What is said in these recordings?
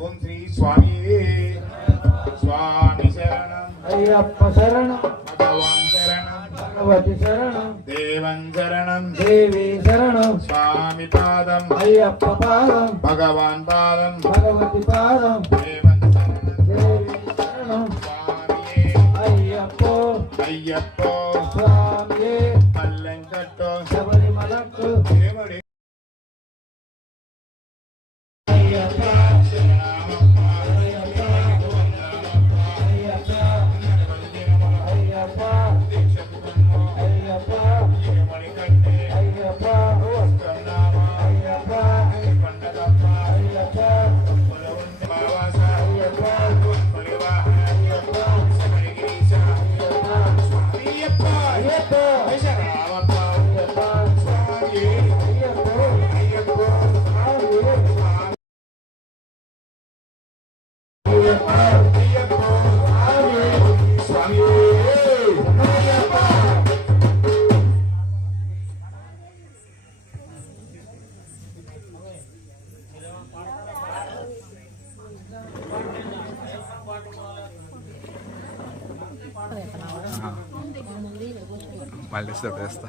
ఓం శ్రీ స్వామి స్వామి శరణం అయ్యప్ప శరణం భగవాన్ శరణం భగవతి శరణం దేవం శరణం దేవి శరణం స్వామి పాదం అయ్యప్ప పాదం భగవాన్ పాదం భగవతి పాదం దేవం శరణం దేవి శరణం స్వామియే అయ్యప్పో అయ్యప్పో స్వామియే పల్లెంకట్టో శబరిమలకు దేవుడి అయ్యప్ప మళ్ళీ వేస్తా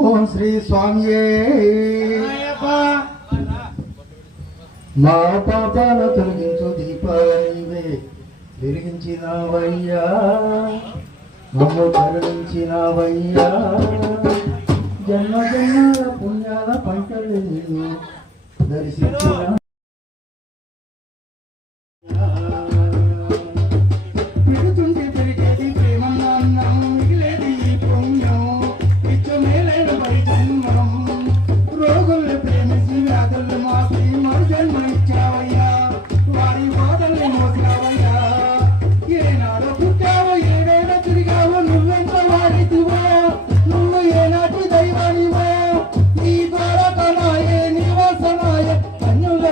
ఓం శ్రీ స్వామియే మా పాపాలు తొలగించు దీపాలనివే వెలిగించినవయ్యా మమ్ము కరుణించినవయ్యా జన్మ జన్మల పుణ్యాల పంటలు నిన్ను దర్శించిన పెడుతుంటే పెరిగేది ప్రేమ నాన్నం మిగిలేది ఈ పుణ్యం నిత్యమేలైన పై జన్మం రోగుల్ని ప్రేమించి వ్యాధుల్ని మాపి మరు జన్మ ఇచ్చావయ్యా వారి బాధల్ని మోసావయ్యా ఏనాడో పుట్టావో ఏడైనా తిరిగావో నువ్వెంత వాడితివో నువ్వు ఏనాటి దైవానివో నీ ద్వారా కనాయే నివాసనాయ కన్యుల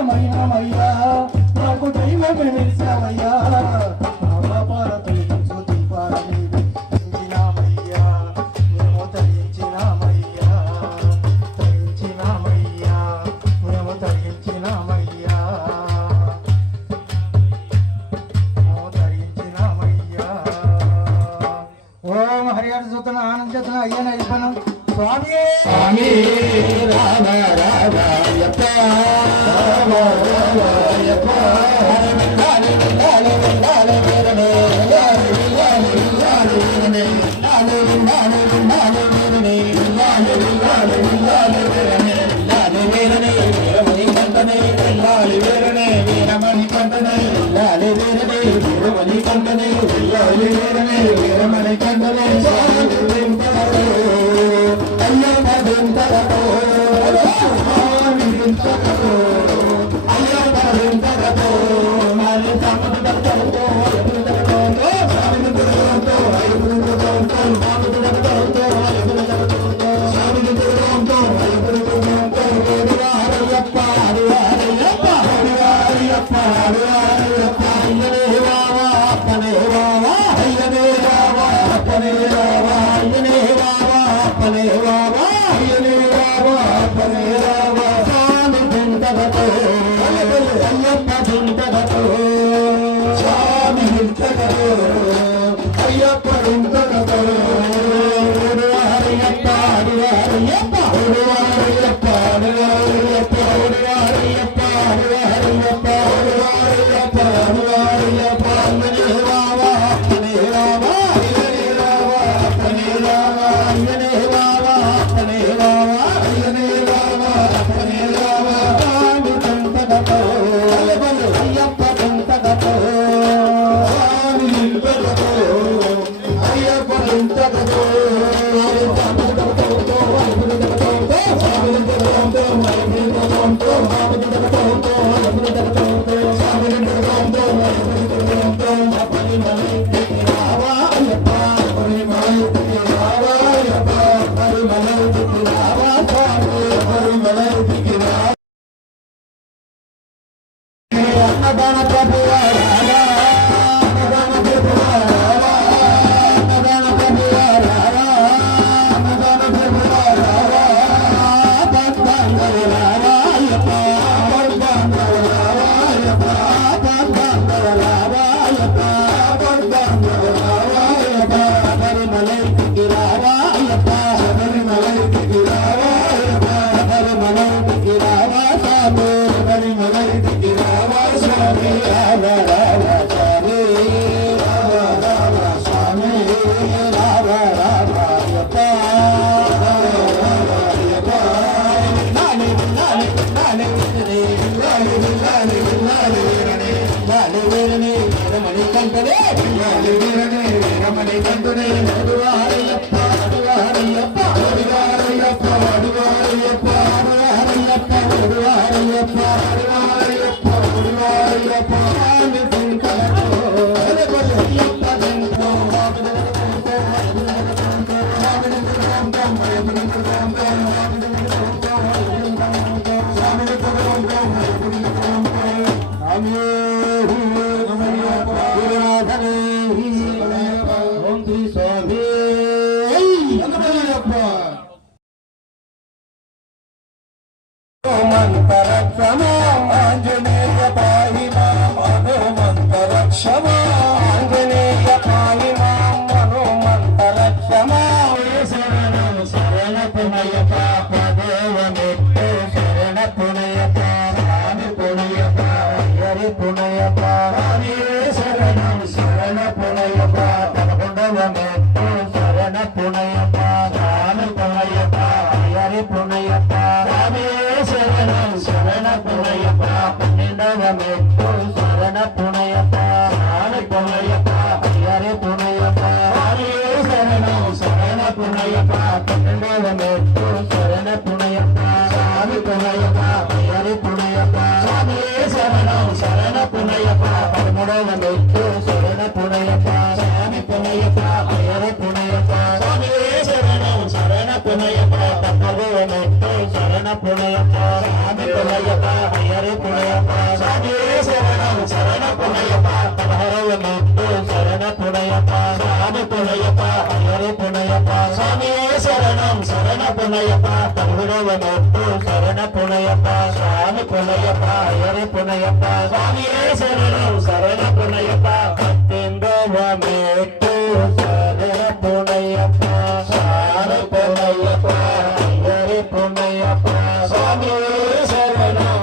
Swami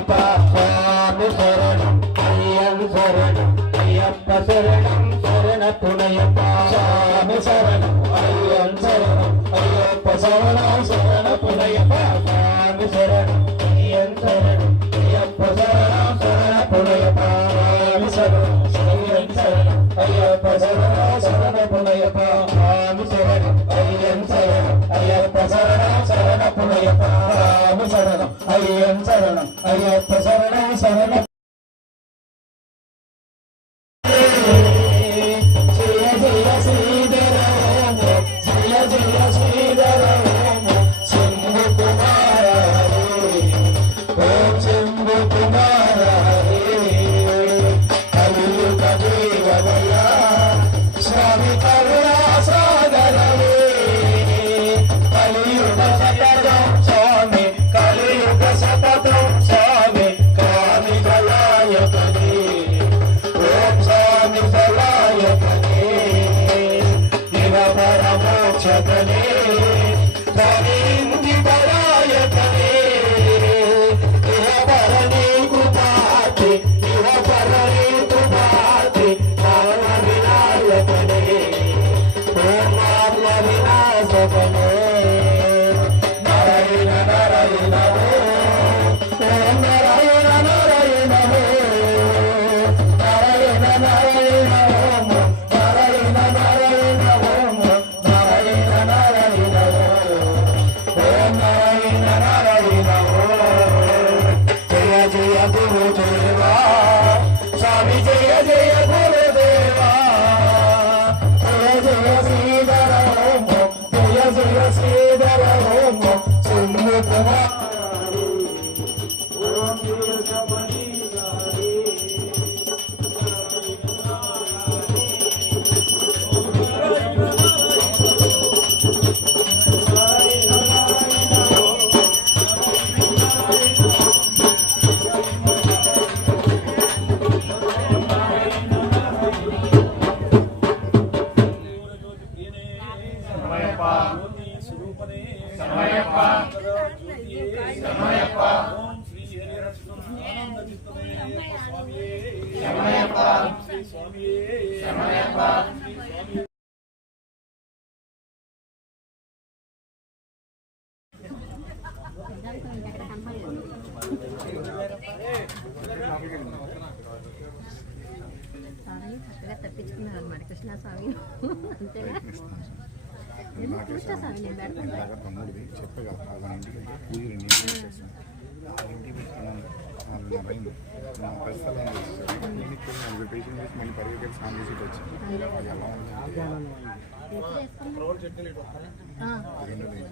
పునయప్ప స్వామి శరణం అయ్యన్ శరణం అయ్యప్ప శరణం శరణ పునయప్ప స్వామి శరణం అయ్యన్ శరణం అయ్యప్ప శరణం శరణ పునయప్ప స్వామి శరణం అయ్యన్ శరణం అయ్యప్ప శరణం శరణ పునయప్ప స్వామి శరణం అయ్యన్ శరణం అయ్యప్ప శరణం శరణ పునయప్ప స్వామి శరణం అయ్యన్ శరణం అయ్యప్ప శరణం శరణ పునయప్ప స్వామి శరణం అయ్యన్ శరణం అయ్యప్ప శరణం శరణ జయ జయ శ్రీధర జయ జయ శ్రీధర శంభు కుమార ఓం శంభు కుమార కలియుగ దేవయ స్వామి కరుణా సాగరవే కలియుగ శతకం స్వామి కలియుగ శతకం స్వామి కామి దయాయకనే ఓం స్వామి దయాయకనే దివ పరమోక్షకనే ధనింది దయాయకనే ఇహ పరణి కుమార్తె ఇహ పరణి కుమార్తె నామ వినాయకనే ఓం నామ వినాశకనే నారాయణ నారాయణ ఓం నారాయణ నారాయణ నారాయణ నారాయణ ఓం నారాయణ నారాయణ ఓం నారాయణ నారాయణ ఓం నారాయణ నారాయణ జయ జయ గురుదేవా స్వామి జయ జయ గురుదేవా జయ జయ శ్రీధర ఓం జయ జయ శ్రీధర ఓం శంభు కుమార ఓం జయ శబరి సమయప్ప సమయప్ప సమయప్ప సమయప్ప సమయప్ప స్వామి చక్కగా తప్పించుకున్నారు అన్నమాట కృష్ణ స్వామి అంతేనా ఎందుకు చూస్తా స్వామి నేను పెడతాను తమ్ముడిది చెప్పగా వాళ్ళ ఇంటికి వెళ్తే పూజలు నేను చేస్తాను ఇంటికి పెట్టుకున్నాను 4:30 అయింది నా పరిస్థితులు ఏం చేస్తాను క్లినిక్ వెళ్ళి 40 పేషెంట్ చేసి మళ్ళీ పరిగెత్తి స్నానం చేసి వచ్చాను అది ఎలా ఉంది ఎప్పుడు వేసుకున్నా? రెండు లేదు